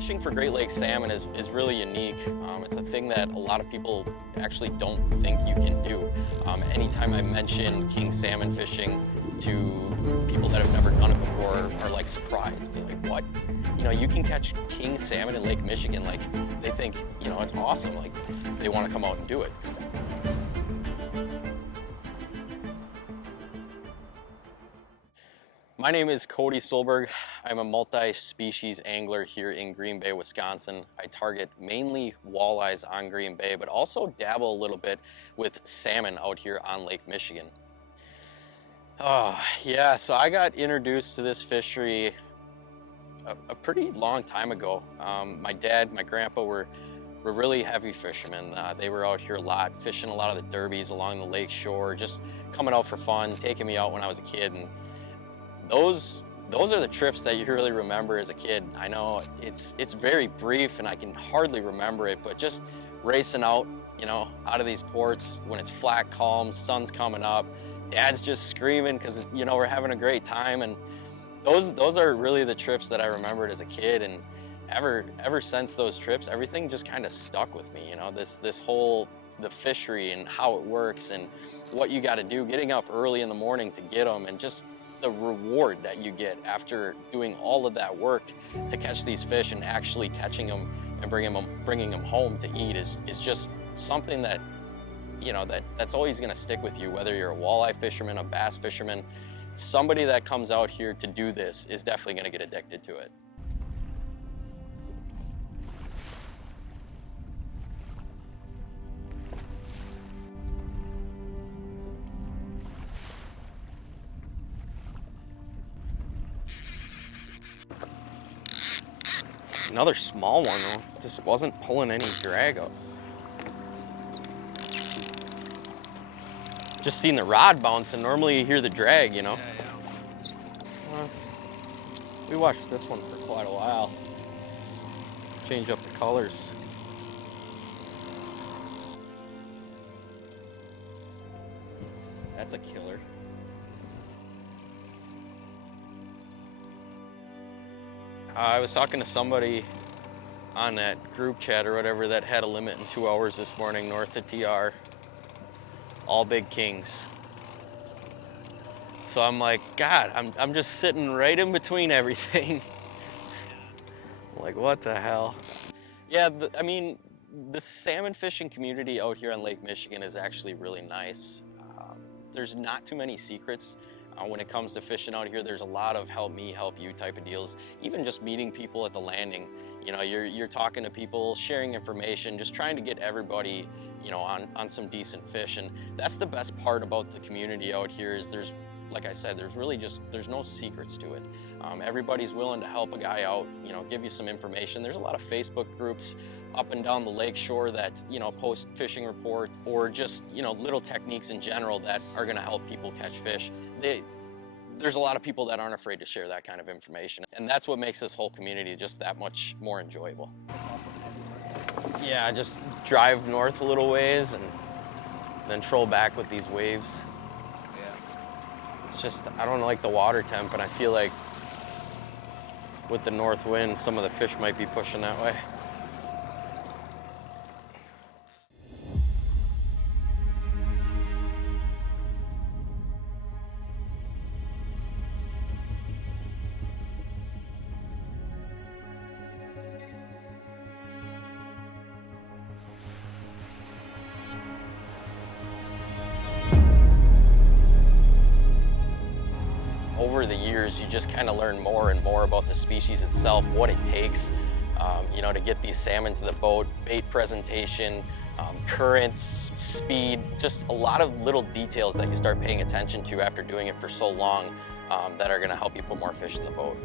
Fishing for Great Lakes salmon is really unique. It's a thing that a lot of people actually don't think you can do. Anytime I mention king salmon fishing to people that have never done it before are like surprised. They're like, what? You know, you can catch king salmon in Lake Michigan. Like, they think, you know, it's awesome. Like, they want to come out and do it. My name is Cody Solberg. I'm a multi-species angler here in Green Bay, Wisconsin. I target mainly walleyes on Green Bay, but also dabble a little bit with salmon out here on Lake Michigan. Oh, yeah, so I got introduced to this fishery a pretty long time ago. My dad, my grandpa were really heavy fishermen. They were out here a lot, fishing a lot of the derbies along the lake shore, just coming out for fun, taking me out when I was a kid. And those are the trips that you really remember as a kid. I know it's very brief and I can hardly remember it, but just racing out, you know, out of these ports when it's flat calm, sun's coming up, dad's just screaming because, you know, we're having a great time. And those are really the trips that I remembered as a kid. And ever since those trips, everything just kind of stuck with me. You know, this whole, the fishery and how it works and what you got to do, getting up early in the morning to get them, and just the reward that you get after doing all of that work to catch these fish and actually catching them and bringing them home to eat is just something that, you know, that's always going to stick with you, whether you're a walleye fisherman, a bass fisherman. Somebody that comes out here to do this is definitely going to get addicted to it. Another small one though, just wasn't pulling any drag up. Just seen the rod bouncing. Normally you hear the drag, you know? Yeah. We watched this one for quite a while. Change up the colors. That's a killer. I was talking to somebody on that group chat or whatever that had a limit in 2 hours this morning north of TR. All big kings. So I'm like, God, I'm just sitting right in between everything. Like, what the hell? Yeah, I mean, the salmon fishing community out here on Lake Michigan is actually really nice. There's not too many secrets. When it comes to fishing out here, there's a lot of help me, help you type of deals. Even just meeting people at the landing, you know, you're talking to people, sharing information, just trying to get everybody, you know, on some decent fish. And that's the best part about the community out here is there's, like I said, there's no secrets to it. Everybody's willing to help a guy out, you know, give you some information. There's a lot of Facebook groups up and down the lake shore that, you know, post fishing report or just, you know, little techniques in general that are gonna help people catch fish. There's a lot of people that aren't afraid to share that kind of information. And that's what makes this whole community just that much more enjoyable. Yeah, just drive north a little ways and then troll back with these waves. Yeah. It's just, I don't like the water temp, and I feel like with the north wind, some of the fish might be pushing that way. Over the years, you just kind of learn more and more about the species itself, what it takes, you know, to get these salmon to the boat, bait presentation, currents, speed, just a lot of little details that you start paying attention to after doing it for so long that are going to help you put more fish in the boat.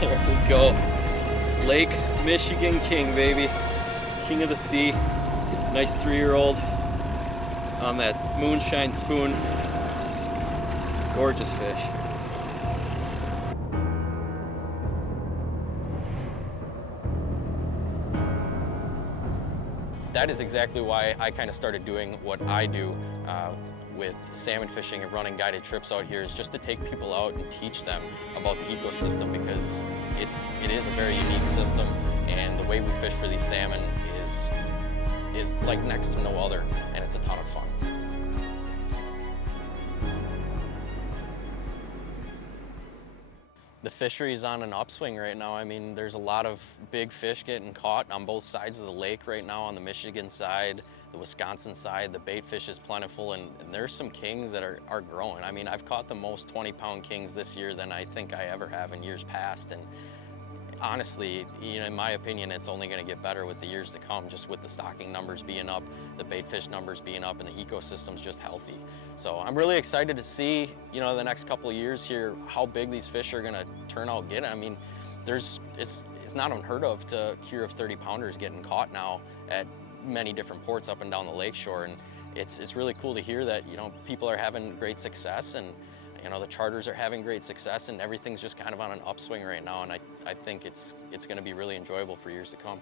There we go. Lake Michigan King, baby. King of the sea. Nice 3-year-old on that moonshine spoon. Gorgeous fish. That is exactly why I kind of started doing what I do with salmon fishing and running guided trips out here, is just to take people out and teach them about the ecosystem, because it is a very unique system, and the way we fish for these salmon is like next to no other, and it's a ton of fun. The fishery's on an upswing right now. I mean, there's a lot of big fish getting caught on both sides of the lake right now, on the Michigan side, the Wisconsin side. The bait fish is plentiful, and there's some kings that are growing. I mean, I've caught the most 20-pound kings this year than I think I ever have in years past. And honestly, you know, in my opinion, it's only going to get better with the years to come, just with the stocking numbers being up, the bait fish numbers being up, and the ecosystem's just healthy. So I'm really excited to see, you know, the next couple of years here, how big these fish are going to turn out getting. I mean, it's not unheard of to hear of 30-pounders getting caught now at many different ports up and down the lakeshore, and it's really cool to hear that, you know, people are having great success, and you know, the charters are having great success, and everything's just kind of on an upswing right now, and I think it's going to be really enjoyable for years to come.